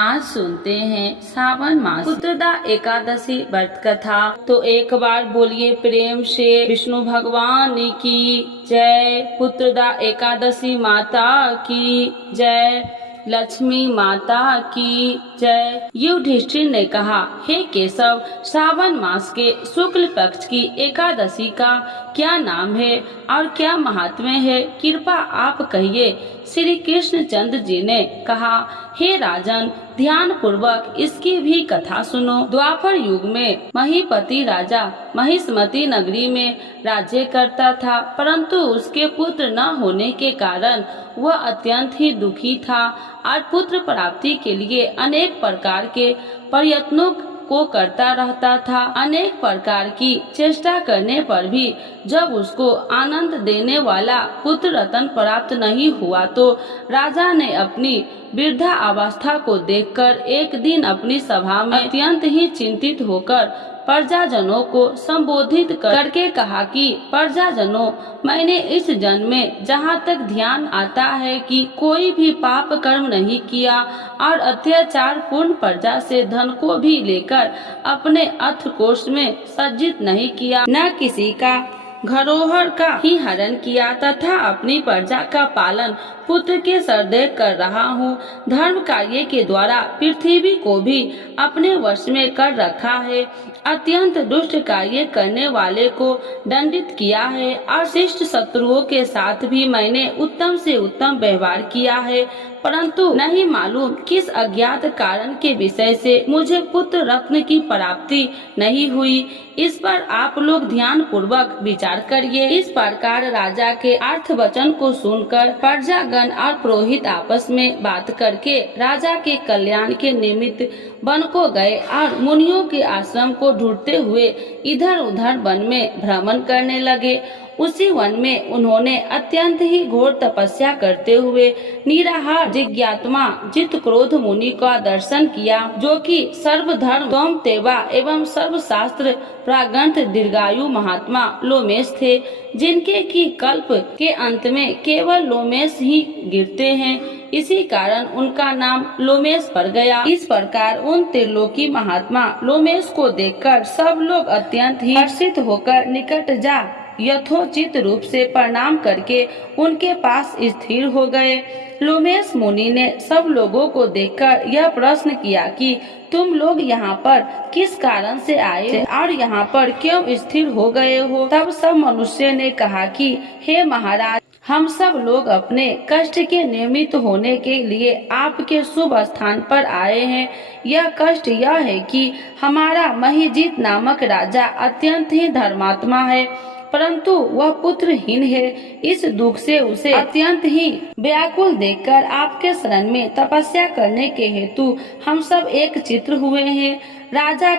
आज सुनते हैं सावन मास पुत्रदा एकादशी व्रत कथा। तो एक बार बोलिए प्रेम से विष्णु भगवान की जय। पुत्रदा एकादशी माता की जय। लक्ष्मी माता की जय। युधिष्ठिर ने कहा, हे केशव, सावन मास के शुक्ल पक्ष की एकादशी का क्या नाम है और क्या महात्म्य है, कृपा आप कहिए। श्री कृष्णचंद्र जी ने कहा, हे राजन, ध्यान पूर्वक इसकी भी कथा सुनो। द्वापर युग में महीपति राजा महिष्मती नगरी में राज्य करता था, परंतु उसके पुत्र न होने के कारण वह अत्यंत ही दुखी था और पुत्र प्राप्ति के लिए अनेक प्रकार के प्रयत्नों को करता रहता था। अनेक प्रकार की चेष्टा करने पर भी जब उसको आनंद देने वाला पुत्र रत्न प्राप्त नहीं हुआ, तो राजा ने अपनी वृद्धा अवस्था को देखकर एक दिन अपनी सभा में अत्यंत ही चिंतित होकर प्रजाजनों को संबोधित करके कहा कि प्रजाजनों, मैंने इस जन्म में जहाँ तक ध्यान आता है कि कोई भी पाप कर्म नहीं किया और अत्याचार पूर्ण प्रजा से धन को भी लेकर अपने अर्थकोष में सज्जित नहीं किया, न किसी का धरोहर का ही हरण किया तथा अपनी प्रजा का पालन पुत्र के सरदेह कर रहा हूँ। धर्म कार्य के द्वारा पृथ्वी को भी अपने वश में कर रखा है। अत्यंत दुष्ट कार्य करने वाले को दंडित किया है और शिष्ट शत्रुओं के साथ भी मैंने उत्तम से उत्तम व्यवहार किया है, परंतु नहीं मालूम किस अज्ञात कारण के विषय से मुझे पुत्र रत्न की प्राप्ति नहीं हुई। इस पर आप लोग ध्यान पूर्वक विचार करिए। इस प्रकार राजा के अर्थ वचन को सुनकर प्रजागण और पुरोहित आपस में बात करके राजा के कल्याण के निमित्त वन को गए और मुनियों के आश्रम को ढूंढते हुए इधर उधर वन में भ्रमण करने लगे। उसी वन में उन्होंने अत्यंत ही घोर तपस्या करते हुए निराहार जिज्ञात्मा जित क्रोध मुनि का दर्शन किया, जो कि सर्वधर्म त्वम तेवा एवं सर्वशास्त्र प्राग्रंथ दीर्घायु महात्मा लोमेश थे, जिनके की कल्प के अंत में केवल लोमेश ही गिरते हैं। इसी कारण उनका नाम लोमेश पड़ गया। इस प्रकार उन त्रिलोकी महात्मा लोमेश को देखकर सब लोग अत्यंत ही हर्षित होकर निकट जा यथोचित रूप से प्रणाम करके उनके पास स्थिर हो गए। लोमेश मुनि ने सब लोगों को देखकर यह प्रश्न किया कि तुम लोग यहाँ पर किस कारण से आए और यहाँ पर क्यों स्थिर हो गए हो। तब सब मनुष्य ने कहा कि हे महाराज, हम सब लोग अपने कष्ट के निमित्त होने के लिए आपके शुभ स्थान पर आए हैं। यह कष्ट यह है कि हमारा महिजीत नामक राजा अत्यंत ही धर्मात्मा है, परंतु वह पुत्रहीन है। इस दुख से उसे अत्यंत ही व्याकुल देखकर आपके शरण में तपस्या करने के हेतु हम सब एक चित्र हुए हैं। राजा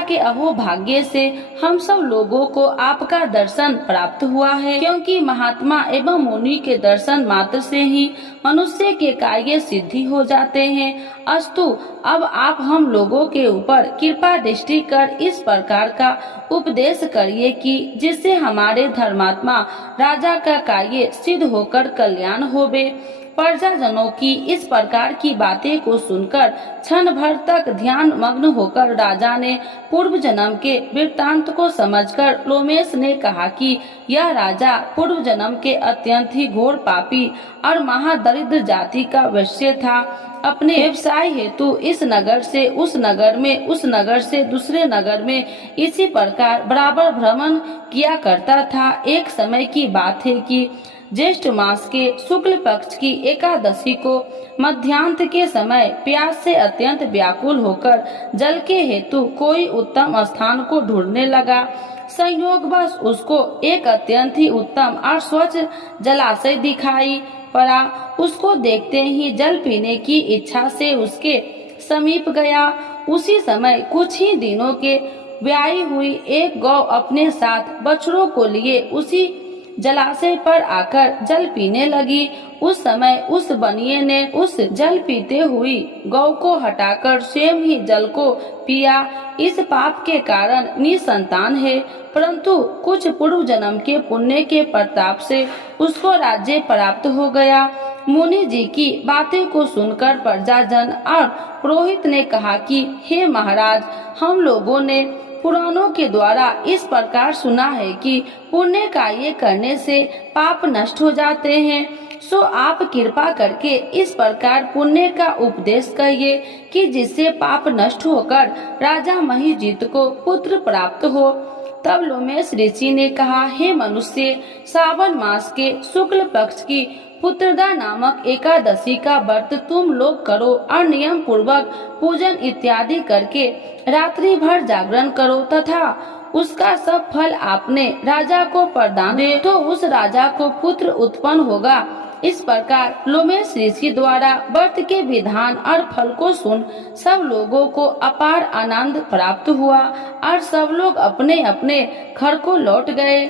के अहोभाग्य से हम सब लोगों को आपका दर्शन प्राप्त हुआ है, क्योंकि महात्मा एवं मुनि के दर्शन मात्र से ही मनुष्य के कार्य सिद्धि हो जाते हैं। अस्तु, अब आप हम लोगों के ऊपर कृपा दृष्टि कर इस प्रकार का उपदेश करिए कि जिससे हमारे धर्मात्मा राजा का कार्य सिद्ध होकर कल्याण होवे। प्रजाजनों की इस प्रकार की बातें को सुनकर क्षण भर तक ध्यान मग्न होकर राजा ने पूर्व जन्म के वृत्तांत को समझकर लोमेश ने कहा कि यह राजा पूर्व जन्म के अत्यंत ही घोर पापी और महादरिद्र जाति का वैश्य था। अपने व्यवसाय हेतु इस नगर से उस नगर में, उस नगर से दूसरे नगर में इसी प्रकार बराबर भ्रमण किया करता था। एक समय की बात है कि ज्येष्ठ मास के शुक्ल पक्ष की एकादशी को मध्यांत के समय प्यास से अत्यंत व्याकुल होकर जल के हेतु कोई उत्तम स्थान को ढूंढने लगा। संयोगवश उसको एक अत्यंत ही उत्तम और स्वच्छ जलाशय दिखाई पड़ा। उसको देखते ही जल पीने की इच्छा से उसके समीप गया। उसी समय कुछ ही दिनों के ब्याही हुई एक गौ अपने साथ बछड़ों को लिए उसी जलाशय पर आकर जल पीने लगी। उस समय उस बनिए ने उस जल पीते हुई गौ को हटाकर स्वयं ही जल को पिया। इस पाप के कारण निसंतान है, परंतु कुछ पूर्व जन्म के पुण्य के प्रताप से उसको राज्य प्राप्त हो गया। मुनि जी की बातें को सुनकर प्रजाजन और पुरोहित ने कहा कि हे महाराज, हम लोगों ने पुराणों के द्वारा इस प्रकार सुना है कि पुण्य कार्य करने से पाप नष्ट हो जाते हैं। सो आप कृपा करके इस प्रकार पुण्य का उपदेश करिए कि जिससे पाप नष्ट होकर राजा महिजीत को पुत्र प्राप्त हो। तब लोमेश ऋषि ने कहा, हे मनुष्य, श्रावण मास के शुक्ल पक्ष की पुत्रदा नामक एकादशी का व्रत तुम लोग करो और नियम पूर्वक पूजन इत्यादि करके रात्रि भर जागरण करो तथा उसका सब फल आपने राजा को प्रदान दे तो उस राजा को पुत्र उत्पन्न होगा। इस प्रकार लोमेश ऋषि द्वारा व्रत के विधान और फल को सुन सब लोगों को अपार आनंद प्राप्त हुआ और सब लोग अपने अपने घर को लौट गए।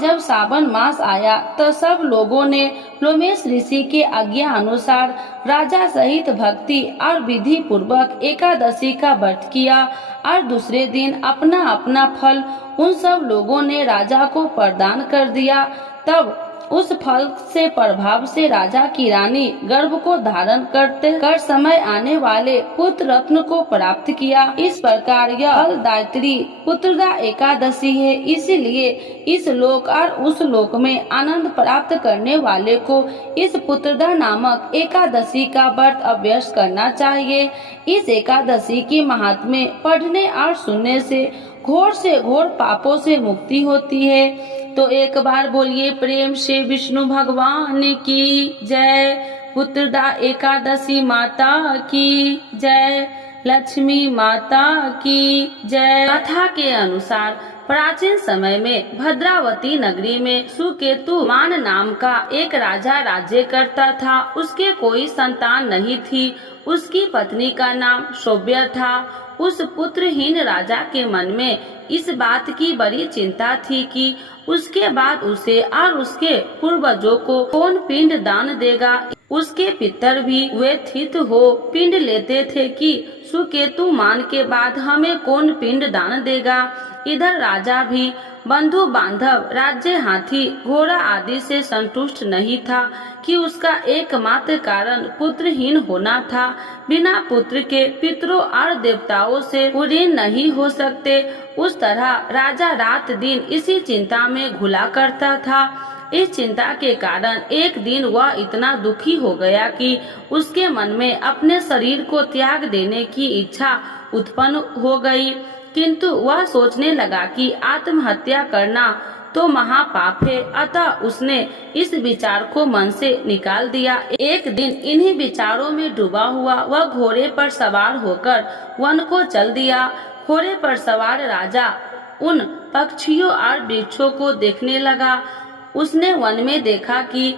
जब सावन मास आया तो सब लोगों ने लोमेश ऋषि के आज्ञा अनुसार राजा सहित भक्ति और विधि पूर्वक एकादशी का व्रत किया और दूसरे दिन अपना अपना फल उन सब लोगों ने राजा को प्रदान कर दिया। तब उस फल से प्रभाव से राजा की रानी गर्भ को धारण कर समय आने वाले पुत्र रत्न को प्राप्त किया। इस प्रकार यह फलदायित्री पुत्रदा एकादशी है। इसीलिए इस लोक और उस लोक में आनंद प्राप्त करने वाले को इस पुत्रदा नामक एकादशी का व्रत अभ्यास करना चाहिए। इस एकादशी की महात्म्य पढ़ने और सुनने से घोर पापों से मुक्ति होती है। तो एक बार बोलिए प्रेम से विष्णु भगवान की जय। पुत्रदा एकादशी माता की जय। लक्ष्मी माता की जय। कथा के अनुसार प्राचीन समय में भद्रावती नगरी में सुकेतु मान नाम का एक राजा राज्य करता था। उसके कोई संतान नहीं थी। उसकी पत्नी का नाम शोभ्य था। उस पुत्रहीन राजा के मन में इस बात की बड़ी चिंता थी कि उसके बाद उसे और उसके पूर्वजों को कौन पिंड दान देगा। उसके पितर भी व्यथित हो पिंड लेते थे कि सुकेतु मान के बाद हमें कौन पिंड दान देगा। इधर राजा भी बंधु बांधव राज्य हाथी घोड़ा आदि से संतुष्ट नहीं था कि उसका एकमात्र कारण पुत्रहीन होना था। बिना पुत्र के पितरों और देवताओं से ऋण नहीं हो सकते। उस तरह राजा रात दिन इसी चिंता में घुला करता था। इस चिंता के कारण एक दिन वह इतना दुखी हो गया कि उसके मन में अपने शरीर को त्याग देने की इच्छा उत्पन्न हो गई। किंतु वह सोचने लगा कि आत्महत्या करना तो महापाप है। अतः उसने इस विचार को मन से निकाल दिया। एक दिन इन्हीं विचारों में डूबा हुआ वह घोड़े पर सवार होकर वन को चल दिया। घोड़े पर सवार राजा उन पक्षियों और वृक्षों को देखने लगा। उसने वन में देखा कि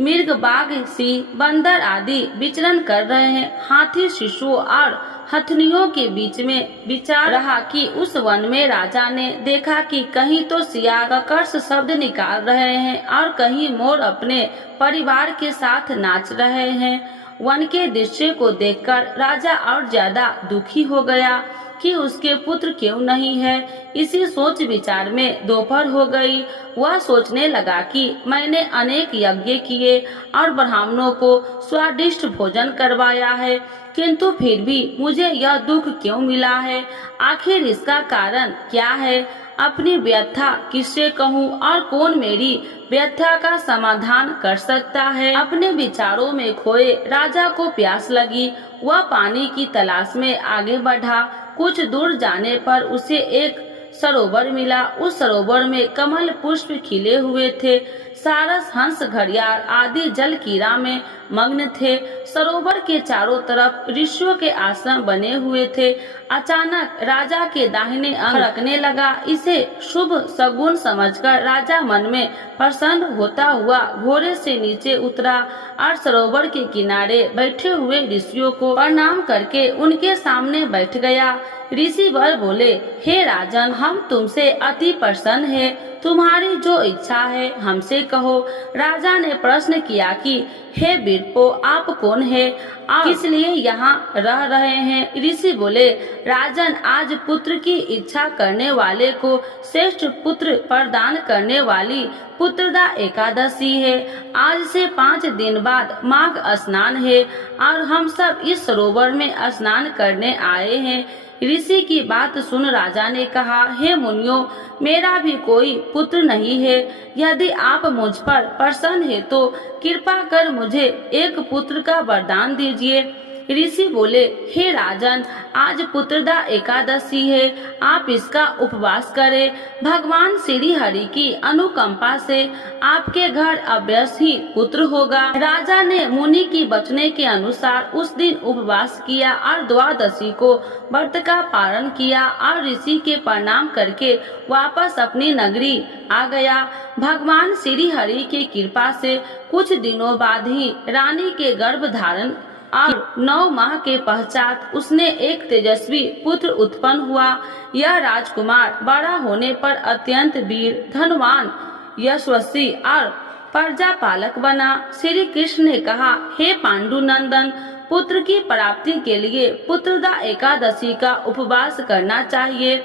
मृग, बाघ, सिंह, बंदर आदि विचरण कर रहे हैं। हाथी, शिशुओं और हथनियों के बीच में विचार रहा कि उस वन में राजा ने देखा कि कहीं तो सियार कर्कश शब्द निकाल रहे हैं और कहीं मोर अपने परिवार के साथ नाच रहे हैं। वन के दृश्य को देखकर राजा और ज्यादा दुखी हो गया कि उसके पुत्र क्यों नहीं है। इसी सोच विचार में दोपहर हो गई। वह सोचने लगा कि मैंने अनेक यज्ञ किए और ब्राह्मणों को स्वादिष्ट भोजन करवाया है, किंतु फिर भी मुझे यह दुख क्यों मिला है। आखिर इसका कारण क्या है। अपनी व्यथा किससे कहूँ और कौन मेरी व्यथा का समाधान कर सकता है। अपने विचारों में खोए राजा को प्यास लगी। वह पानी की तलाश में आगे बढ़ा। कुछ दूर जाने पर उसे एक सरोवर मिला। उस सरोवर में कमल पुष्प खिले हुए थे। सारस, हंस, घड़ियाल आदि जल क्रीड़ा में मग्न थे। सरोवर के चारों तरफ ऋषियों के आश्रम बने हुए थे। अचानक राजा के दाहिने अंग खड़कने लगा। इसे शुभ सगुन समझकर राजा मन में प्रसन्न होता हुआ घोड़े से नीचे उतरा और सरोवर के किनारे बैठे हुए ऋषियों को प्रणाम करके उनके सामने बैठ गया। ऋषि वर बोले, हे राजन, हम तुमसे अति प्रसन्न हैं। तुम्हारी जो इच्छा है हमसे कहो। राजा ने प्रश्न किया कि हे वीरपो, आप कौन है, आप किस लिए यहाँ रह रहे हैं। ऋषि बोले, राजन, आज पुत्र की इच्छा करने वाले को श्रेष्ठ पुत्र प्रदान करने वाली पुत्रदा एकादशी है। आज से 5 दिन बाद माघ स्नान है और हम सब इस सरोवर में स्नान करने आए हैं। ऋषि की बात सुन राजा ने कहा, हे मुनियों, मेरा भी कोई पुत्र नहीं है। यदि आप मुझ पर प्रसन्न है तो कृपा कर मुझे एक पुत्र का वरदान दीजिए। ऋषि बोले, हे राजन, आज पुत्रदा एकादशी है, आप इसका उपवास करें। भगवान श्री हरि की अनुकंपा से आपके घर अवश्य ही पुत्र होगा। राजा ने मुनि की बचने के अनुसार उस दिन उपवास किया और द्वादशी को व्रत का पालन किया और ऋषि के प्रणाम करके वापस अपनी नगरी आ गया। भगवान श्री हरि की कृपा से कुछ दिनों बाद ही रानी के गर्भ धारण और 9 माह के पश्चात उसने एक तेजस्वी पुत्र उत्पन्न हुआ। यह राजकुमार बड़ा होने पर अत्यंत वीर, धनवान, यशस्वी और प्रजा पालक बना। श्री कृष्ण ने कहा, हे पांडुनंदन, पुत्र की प्राप्ति के लिए पुत्रदा एकादशी का उपवास करना चाहिए।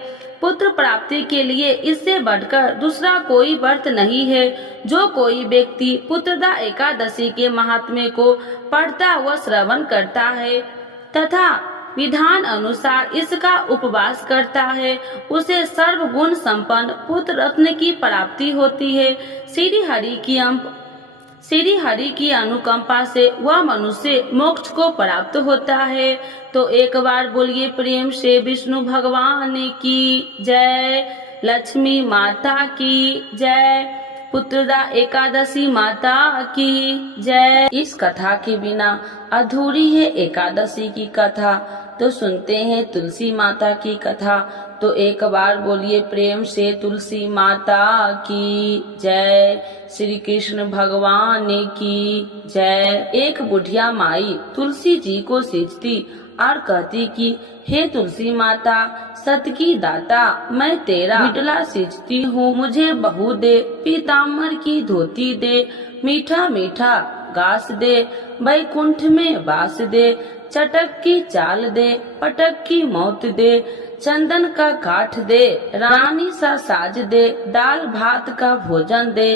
पुत्र प्राप्ति के लिए इससे बढ़कर दूसरा कोई व्रत नहीं है। जो कोई व्यक्ति पुत्रदा एकादशी के महात्म्य को पढ़ता व श्रवण करता है तथा विधान अनुसार इसका उपवास करता है, उसे सर्वगुण संपन्न पुत्र रत्न की प्राप्ति होती है। श्री हरि की अनुकंपा से वह मनुष्य मोक्ष को प्राप्त होता है। तो एक बार बोलिए प्रेम से विष्णु भगवान की जय, लक्ष्मी माता की जय, पुत्रदा एकादशी माता की जय। इस कथा के बिना अधूरी है एकादशी की कथा। तो सुनते हैं तुलसी माता की कथा। तो एक बार बोलिए प्रेम से तुलसी माता की जय, श्री कृष्ण भगवान की जय। एक बुढ़िया माई तुलसी जी को सींचती और कहती कि हे तुलसी माता, सत की दाता, मैं तेरा बिटला सींचती हूँ, मुझे बहू दे, पीताम्बर की धोती दे, मीठा मीठा घास दे, बैकुंठ में वास दे, चटक की चाल दे, पटक की मौत दे, चंदन का काठ दे, रानी सा साज दे, दाल भात का भोजन दे,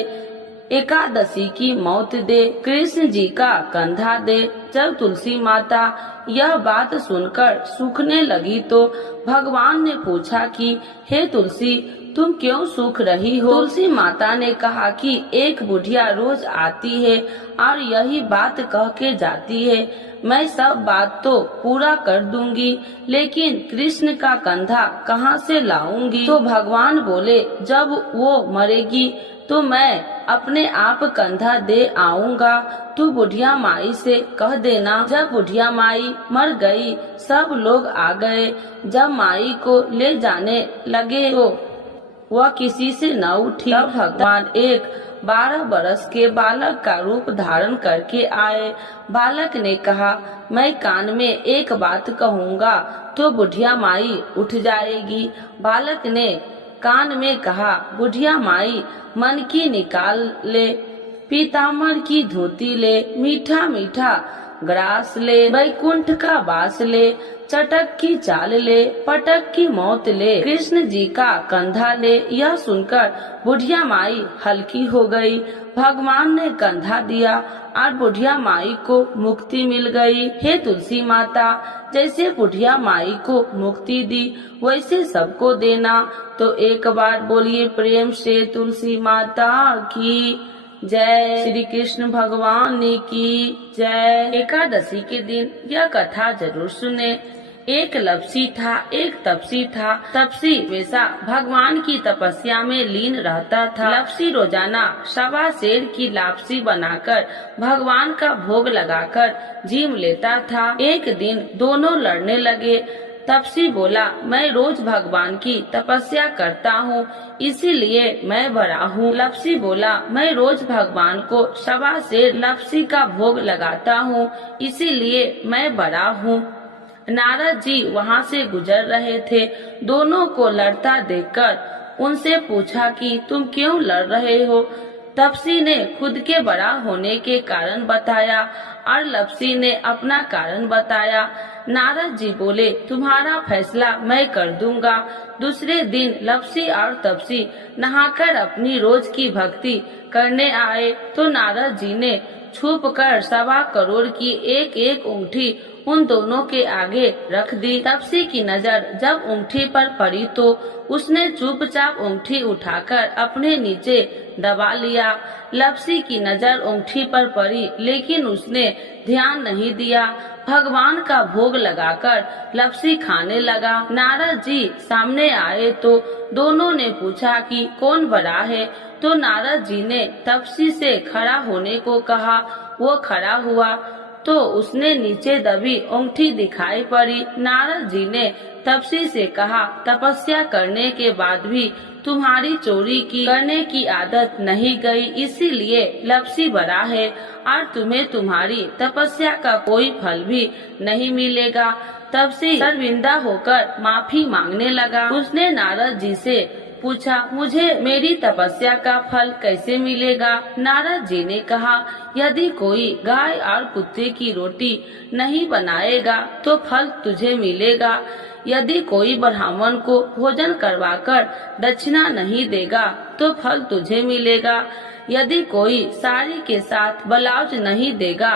एकादशी की मौत दे, कृष्ण जी का कंधा दे। जब तुलसी माता यह बात सुनकर सूखने लगी तो भगवान ने पूछा कि हे तुलसी, तुम क्यों सूख रही हो। तुलसी माता ने कहा कि एक बुढ़िया रोज आती है और यही बात कह के जाती है, मैं सब बात तो पूरा कर दूंगी, लेकिन कृष्ण का कंधा कहाँ से लाऊंगी। तो भगवान बोले, जब वो मरेगी तो मैं अपने आप कंधा दे आऊंगा, तू बुढ़िया माई से कह देना। जब बुढ़िया माई मर गई, सब लोग आ गए। जब माई को ले जाने लगे तो वह किसी से न उठी। तब भगवान एक 12 बरस के बालक का रूप धारण करके आए। बालक ने कहा, मैं कान में एक बात कहूँगा तो बुढ़िया माई उठ जाएगी। बालक ने कान में कहा, बुढ़िया माई मन की निकाल ले, पीताम्बर की धोती ले, मीठा मीठा ग्रास ले, बैकुंठ का वास ले, चटक की चाल ले, पटक की मौत ले, कृष्ण जी का कंधा ले। यह सुनकर बुढ़िया माई हल्की हो गई। भगवान ने कंधा दिया और बुढ़िया माई को मुक्ति मिल गई। हे तुलसी माता, जैसे बुढ़िया माई को मुक्ति दी वैसे सबको देना। तो एक बार बोलिए प्रेम से तुलसी माता की जय, श्री कृष्ण भगवान की जय। एकादशी के दिन यह कथा जरूर सुने। एक लपसी था, एक तपसी था। तपसी वैसा भगवान की तपस्या में लीन रहता था। लपसी रोजाना 1.25 सेर की लापसी बनाकर भगवान का भोग लगाकर जीम लेता था। एक दिन दोनों लड़ने लगे। तपसी बोला, मैं रोज भगवान की तपस्या करता हूँ, इसीलिए मैं बड़ा हूँ। लपसी बोला, मैं रोज भगवान को 1.25 सेर लपसी का भोग लगाता हूँ, इसीलिए मैं बड़ा हूँ। नारद जी वहाँ से गुजर रहे थे। दोनों को लड़ता देखकर उनसे पूछा कि तुम क्यों लड़ रहे हो। तपसी ने खुद के बड़ा होने के कारण बताया और लपसी ने अपना कारण बताया। नारद जी बोले, तुम्हारा फैसला मैं कर दूंगा। दूसरे दिन लपसी और तपसी नहाकर अपनी रोज की भक्ति करने आए तो नारद जी ने छुप कर 1.25 करोड़ की एक एक अंगूठी उन दोनों के आगे रख दी। तपसी की नजर जब अंगूठी पर पड़ी तो उसने चुपचाप अंगूठी उठाकर अपने नीचे दबा लिया। लपसी की नजर अंगूठी पर पड़ी लेकिन उसने ध्यान नहीं दिया। भगवान का भोग लगाकर लपसी खाने लगा। नारद जी सामने आए तो दोनों ने पूछा कि कौन बड़ा है, तो नारद जी ने तपसी से खड़ा होने को कहा। वो खड़ा हुआ तो उसने नीचे दबी अंगूठी दिखाई पड़ी। नारद जी ने तपसी से कहा, तपस्या करने के बाद भी तुम्हारी चोरी करने की आदत नहीं गई, इसीलिए लपसी बड़ा है और तुम्हें तुम्हारी तपस्या का कोई फल भी नहीं मिलेगा। तपसी शर्मिंदा होकर माफी मांगने लगा। उसने नारद जी से पूछा, मुझे मेरी तपस्या का फल कैसे मिलेगा? नारद जी ने कहा, यदि कोई गाय और कुत्ते की रोटी नहीं बनाएगा तो फल तुझे मिलेगा। यदि कोई ब्राह्मण को भोजन करवाकर दक्षिणा नहीं देगा तो फल तुझे मिलेगा। यदि कोई साड़ी के साथ ब्लाउज नहीं देगा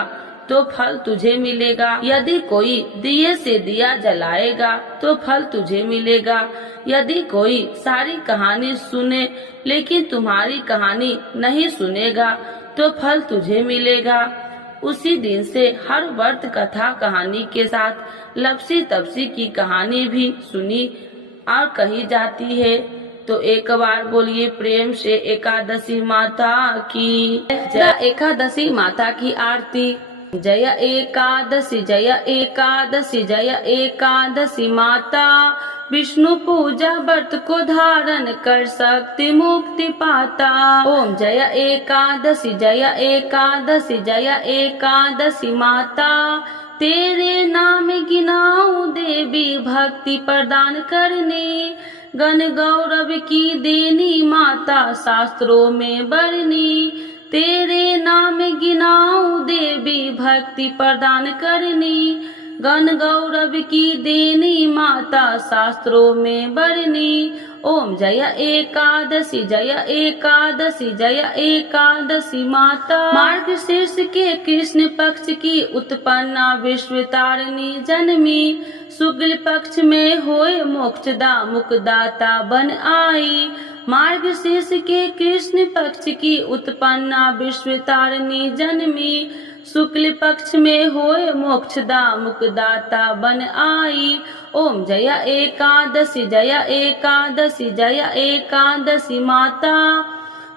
तो फल तुझे मिलेगा। यदि कोई दिए से दिया जलाएगा तो फल तुझे मिलेगा। यदि कोई सारी कहानी सुने लेकिन तुम्हारी कहानी नहीं सुनेगा तो फल तुझे मिलेगा। उसी दिन से हर व्रत कथा कहानी के साथ लपसी तपसी की कहानी भी सुनी और कही जाती है। तो एक बार बोलिए प्रेम से एकादशी माता की जय। एकादशी माता की आरती। जय एकादशी जय एकादशी जय एकादशी माता, विष्णु पूजा व्रत को धारण कर सकती मुक्ति पाता। ओम जय एकादशी जय एकादशी जय एकादशी माता, तेरे नाम गिनाऊं देवी भक्ति प्रदान करने, गण गौरव की देनी माता शास्त्रों में बरनी, तेरे नाम गिनाऊं देवी भक्ति प्रदान करनी, गण गौरव की देनी माता शास्त्रों में बरनी। ओम जय एकादशी जय एकादशी जय एकादशी माता, मार्गशीर्ष के कृष्ण पक्ष की उत्पन्ना विश्व तारिणी जन्मी, शुक्ल पक्ष में होए मोक्षदा मुक्तिदाता बन आई। मार्गशीर्ष के कृष्ण पक्ष की उत्पन्ना विश्व तारिणी जन्मी, शुक्ल पक्ष में होए मोक्षदा मुक्तिदाता बन आई। ओम जय एकादशी जय एकादशी जय एकादशी माता,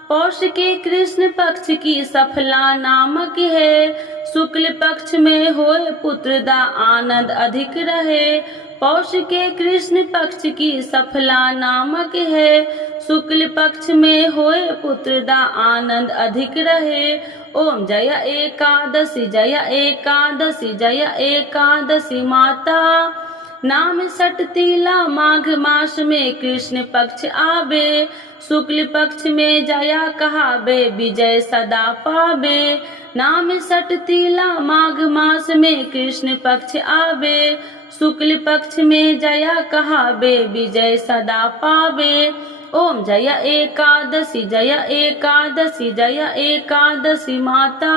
पौष के कृष्ण पक्ष की सफला नामक है, शुक्ल पक्ष में होए पुत्रदा आनंद अधिक रहे। पौष के कृष्ण पक्ष की सफला नामक है, शुक्ल पक्ष में होए पुत्रदा आनंद अधिक रहे। ओम जय एकादशी जय एकादशी जय एकादशी माता, नाम सटतीला माघ मास में कृष्ण पक्ष आवे, शुक्ल पक्ष में जया कहावे विजय सदा पावे। नाम सटतीला माघ मास में कृष्ण पक्ष आवे, शुक्ल पक्ष में जया कहावे विजय सदा पावे। ओम जय एकादशी जय एकादशी जय एकादशी माता,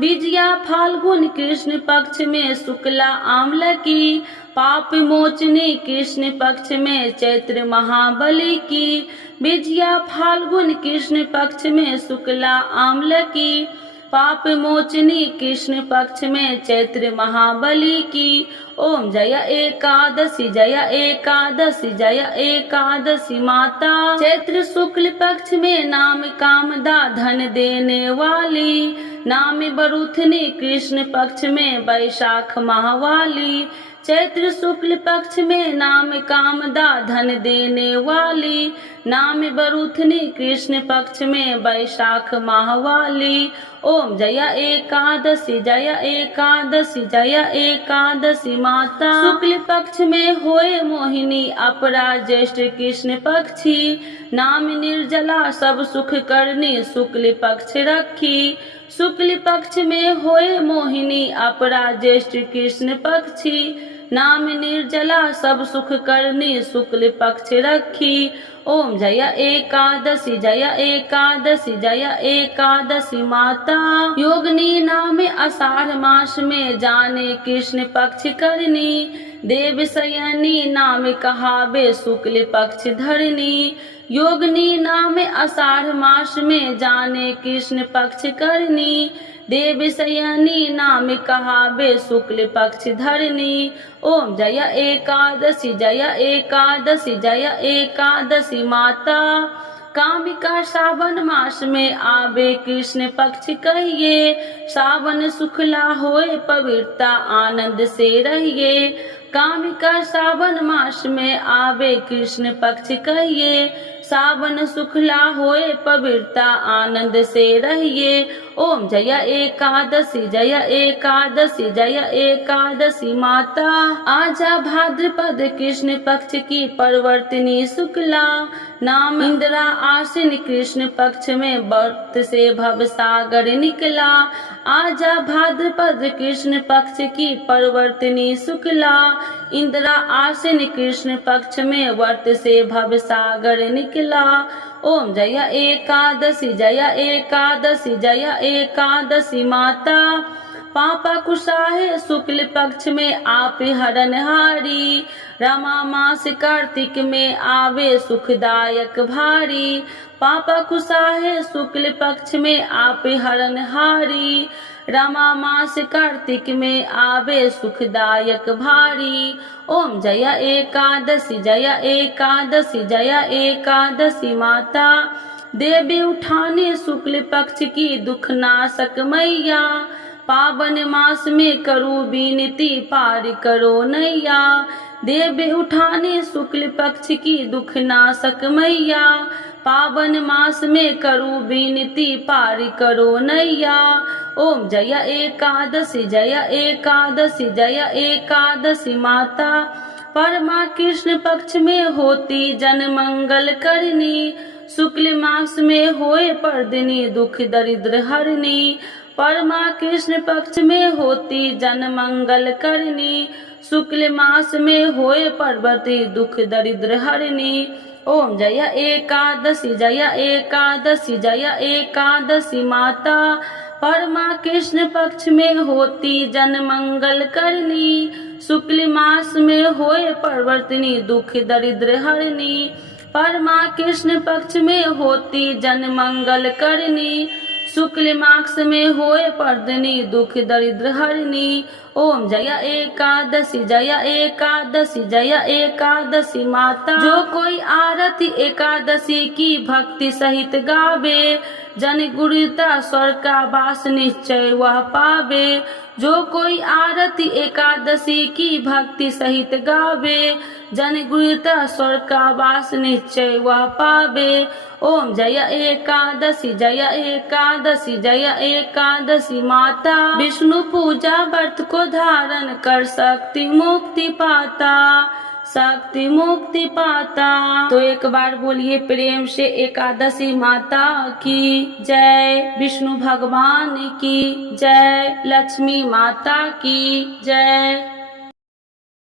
विजया फाल्गुन कृष्ण पक्ष में शुक्ला आम्ल की, पाप मोचनी कृष्ण पक्ष में चैत्र महाबली की। विजया फाल्गुन कृष्ण पक्ष में शुक्ला आम्ल की, पाप मोचनी कृष्ण पक्ष में चैत्र महाबली की। ओम जय एकादशी जय एकादशी जय एकादशी माता, चैत्र शुक्ल पक्ष में नाम कामदा धन देने वाली, नाम बरुथनी कृष्ण पक्ष में बैशाख माहवाली। चैत्र शुक्ल पक्ष में नाम कामदा धन देने वाली, नाम बरूथनी कृष्ण पक्ष में वैशाख माह वाली। ओम जया एकादशी जया एकादशी जया एकादशी माता। शुक्ल पक्ष में होए मोहिनी अपरा ज्येष्ठ कृष्ण पक्षी, नाम निर्जला सब सुख करनी शुक्ल पक्ष रखी। शुक्ल पक्ष में होए मोहिनी अपरा ज्येष्ठ कृष्ण पक्षी, नाम निर्जला सब सुख करनी शुक्ल पक्ष रखी। ओम जया एकादशी जया एकादशी जया एकादशी माता। योगिनी नाम आषाढ़ मास में जाने कृष्ण पक्ष करनी, देव शयनी नाम कहावे शुक्ल पक्ष धरनी। योगिनी नाम आषाढ़ मास में जाने कृष्ण पक्ष करनी, देव शयनी नाम कहावे शुक्ल पक्ष धरनी। ओम जया एकादशी जया एकादशी जया एकादशी माता। कामिका सावन मास में आवे कृष्ण पक्ष कहिए, सावन सुखला होए पवित्रता आनंद से रहिए। कामिका सावन मास में आवे कृष्ण पक्ष कहिए, सावन सुखला होए पवित्रता आनंद से रहिए। ओम जया एकादशी जया एकादशी जया एकादशी माता। आजा भाद्रपद कृष्ण पक्ष की परवर्तिनी शुक्ला, नाम इंदिरा आश्विन कृष्ण पक्ष में व्रत से भव सागर निकला। आजा भाद्रपद कृष्ण पक्ष की परवर्तिनी शुक्ला, इंदिरा आश्विन कृष्ण पक्ष में व्रत से भव सागर निकला। ओम जया एकादशी जया एकादशी जया एकादशी माता। पापा कुशाहे शुक्ल पक्ष में आप हरणहारी, रमा मास कार्तिक में आवे सुखदायक भारी। पापा कुशाहे शुक्ल पक्ष में आप हरणहारी, रमा मास कार्तिक में आवे सुखदायक भारी। ओम जया एकादशी जया एकादशी जया एकादशी माता। देवी उठाने शुक्ल पक्ष की दुख नाशक मैया, पावन मास में करो विनती पार करो नैया। देवी उठाने शुक्ल पक्ष की दुख नाशक मैया, पावन मास में करो विनती पार करो नैया। ओम जया एकादशी जया एकादशी जया एकादशी माता। परमा कृष्ण पक्ष में होती जन मंगल करनी, शुक्ल मास में होए पर्दिनी दुख दरिद्र हरनी। परमा कृष्ण पक्ष में होती जन मंगल करनी, शुक्ल मास में होए पर्वती दुख दरिद्र हरनी। ओम जया एकादशी जया एकादशी जया एकादशी माता। परमा कृष्ण पक्ष में होती जन मंगल करनी, शुक्ल मास में होए परवर्तिनी दुख दरिद्र हरनी। परमा कृष्ण पक्ष में होती जन मंगल करनी, शुक्ल मास में होए पर्दिनी दुख दरिद्र हरनी। ओम जया एकादशी जया एकादशी जया एकादशी माता। जो कोई आरती एकादशी की भक्ति सहित गावे, जन गुरुता स्वर्ग का वास निश्चय वह पावे। जो कोई आरती एकादशी की भक्ति सहित गावे, जन गुरुता स्वर्ग का वास निश्चय वह पावे। ओम जया एकादशी जया एकादशी जया एकादशी माता। विष्णु पूजा व्रत को धारण कर शक्ति मुक्ति पाता, शक्ति मुक्ति पाता। तो एक बार बोलिए प्रेम से एकादशी माता की जय, विष्णु भगवान की जय, लक्ष्मी माता की जय।